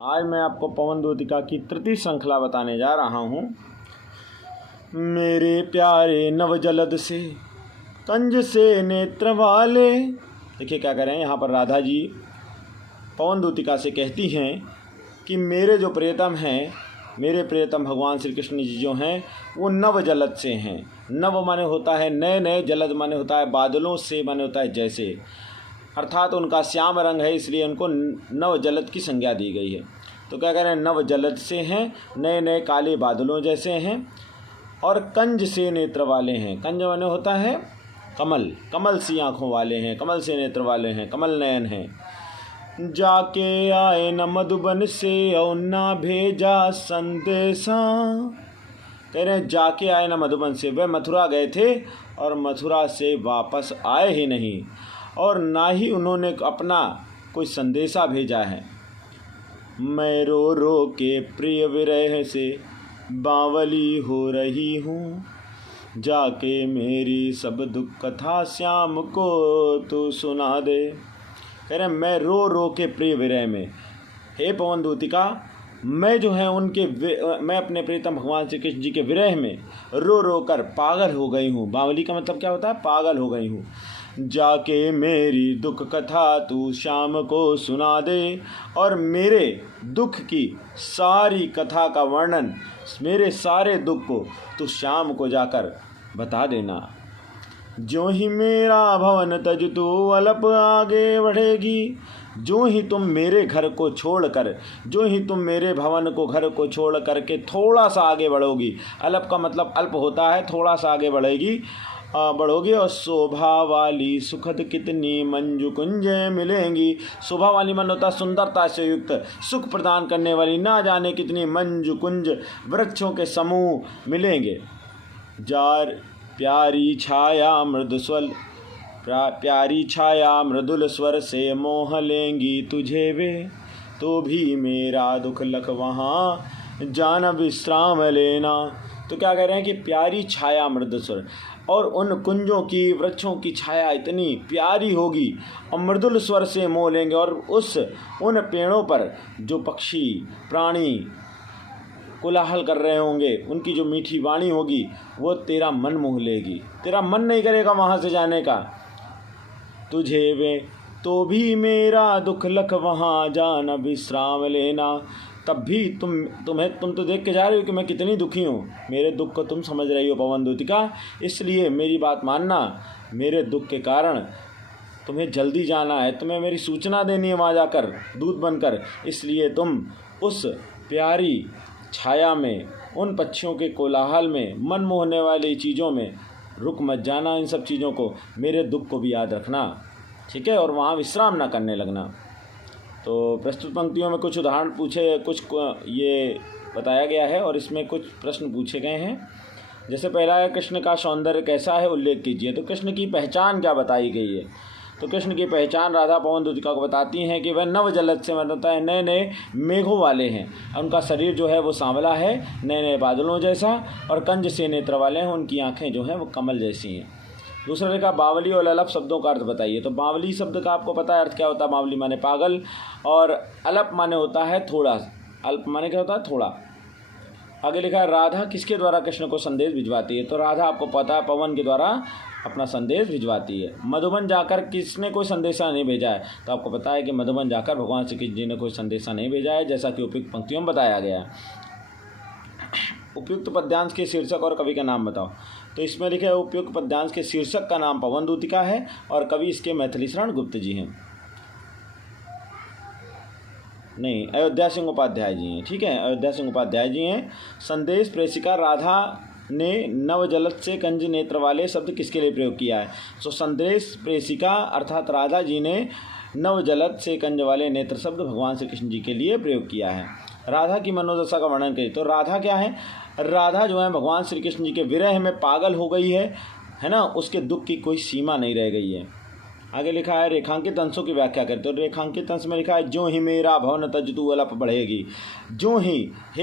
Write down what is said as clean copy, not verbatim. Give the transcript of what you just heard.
आज मैं आपको पवन दूतिका की तृतीय श्रृंखला बताने जा रहा हूँ। मेरे प्यारे नवजलद से कंज से नेत्र वाले। देखिए क्या करें, यहाँ पर राधा जी पवन दूतिका से कहती हैं कि मेरे जो प्रियतम हैं, मेरे प्रियतम भगवान श्री कृष्ण जी जो हैं वो नव जलद से हैं। नव माने होता है नए नए, जलद माने होता है बादलों से, माने होता है जैसे, अर्थात उनका श्याम रंग है, इसलिए उनको नव जलद की संज्ञा दी गई है। तो क्या कह रहे हैं, नव जलद से हैं, नए नए काले बादलों जैसे हैं, और कंज से नेत्र वाले हैं। कंज माने होता है कमल, कमल सी आँखों वाले हैं, कमल से नेत्र वाले हैं, कमल नयन हैं। जाके आए न मधुबन से और ना भेजा संदेशा। कह रहे हैं जाके आए न मधुबन से, वह मथुरा गए थे और मथुरा से वापस आए ही नहीं, और ना ही उन्होंने अपना कोई संदेशा भेजा है। मैं रो रो के प्रिय विरह से बावली हो रही हूँ, जाके मेरी सब दुख कथा श्याम को तू सुना दे। कह रहे मैं रो रो के प्रिय विरह में, हे पवन दूतिका, मैं जो है मैं अपने प्रियतम भगवान श्री कृष्ण जी के विरह में रो रो कर पागल हो गई हूँ। बावली का मतलब क्या होता है, पागल हो गई हूँ। जाके मेरी दुख कथा तू श्याम को सुना दे, और मेरे दुख की सारी कथा का वर्णन, मेरे सारे दुख को तू श्याम को जाकर बता देना। जो ही मेरा भवन तज तू अलप आगे बढ़ेगी, जो ही तुम मेरे घर को छोड़कर, जो ही तुम मेरे भवन को, घर को छोड़ करके थोड़ा सा आगे बढ़ोगी। अलप का मतलब अल्प होता है, थोड़ा सा आगे बढ़ोगी, और शोभा वाली सुखद कितनी मंजू कुंज मिलेंगी। शोभा वाली मन होता है सुंदरता से युक्त, सुख प्रदान करने वाली, ना जाने कितनी मंजू कुंज वृक्षों के समूह मिलेंगे। जार प्यारी छाया मृदु स्वर, प्यारी छाया मृदुल स्वर से मोह लेंगी तुझे वे, तो भी मेरा दुख लख वहाँ जान विश्राम लेना। तो क्या कह रहे हैं कि प्यारी छाया मृदु स्वर, और उन कुंजों की, वृक्षों की छाया इतनी प्यारी होगी, और मृदुल स्वर से मोह लेंगे, और उन पेड़ों पर जो पक्षी प्राणी कोलाहल कर रहे होंगे, उनकी जो मीठी वाणी होगी वो तेरा मन मोह लेगी। तेरा मन नहीं करेगा वहाँ से जाने का। तुझे वे तो भी मेरा दुख लख वहाँ जान विश्राम लेना। तब भी तुम तो देख के जा रही हो कि मैं कितनी दुखी हूँ। मेरे दुख को तुम समझ रही हो पवन दूतिका, इसलिए मेरी बात मानना। मेरे दुख के कारण तुम्हें जल्दी जाना है, तुम्हें मेरी सूचना देनी है वहाँ जाकर दूत बनकर, इसलिए तुम उस प्यारी छाया में, उन पक्षियों के कोलाहल में, मन मोहने वाली चीज़ों में रुक मत जाना। इन सब चीज़ों को, मेरे दुख को भी याद रखना, ठीक है, और वहाँ विश्राम ना करने लगना। तो प्रस्तुत पंक्तियों में कुछ उदाहरण कुछ ये बताया गया है, और इसमें कुछ प्रश्न पूछे गए हैं। जैसे पहला है, कृष्ण का सौंदर्य कैसा है, उल्लेख कीजिए। तो कृष्ण की पहचान क्या बताई गई है। तो कृष्ण की पहचान राधा पवन दूतिका को बताती हैं कि वह नव जलद से मतलब है, नए नए मेघों वाले हैं। उनका शरीर जो है वो सांवला है, नए नए बादलों जैसा, और कंज से नेत्र वाले हैं, उनकी आँखें जो हैं वो कमल जैसी हैं। दूसरा लिखा, बावली और अलप शब्दों का अर्थ बताइए। तो बावली शब्द का आपको पता है अर्थ क्या होता है। बावली माने पागल, और अलप माने होता है थोड़ा, अल्प माने क्या होता है, थोड़ा। आगे लिखा है, राधा किसके द्वारा कृष्ण को संदेश भिजवाती है। तो राधा आपको पता है पवन के द्वारा अपना संदेश भिजवाती है। मधुबन जाकर किसने कोई संदेशा नहीं भेजा है। तो आपको पता है कि मधुबन जाकर भगवान श्री कृष्ण जी ने कोई संदेशा नहीं भेजा है, जैसा कि उपयुक्त पंक्तियों में बताया गया है। उपयुक्त पद्यांश के शीर्षक और कवि का नाम बताओ। तो इसमें लिखा है, उपयुक्त पद्यांश के शीर्षक का नाम पवन दूतिका है, और कवि इसके मैथिली शरण गुप्त जी हैं, नहीं, अयोध्या सिंह उपाध्याय जी हैं, ठीक है, अयोध्या सिंह उपाध्याय जी हैं। संदेश प्रेषिका राधा ने नव जलद से कंज नेत्र वाले शब्द किसके लिए प्रयोग किया है। तो संदेश प्रेषिका अर्थात राधा जी ने नव जलद से कंज वाले नेत्र शब्द भगवान श्री कृष्ण जी के लिए प्रयोग किया है। राधा की मनोदशा का वर्णन करें। तो राधा क्या है, राधा जो है भगवान श्री कृष्ण जी के विरह में पागल हो गई है ना, उसके दुख की कोई सीमा नहीं रह गई है। आगे लिखा है, रेखांकित अंशों की व्याख्या करते। तो रेखांकित अंश में लिखा है, जो ही मेरा भवन तज तू अलप बढ़ेगी। जो ही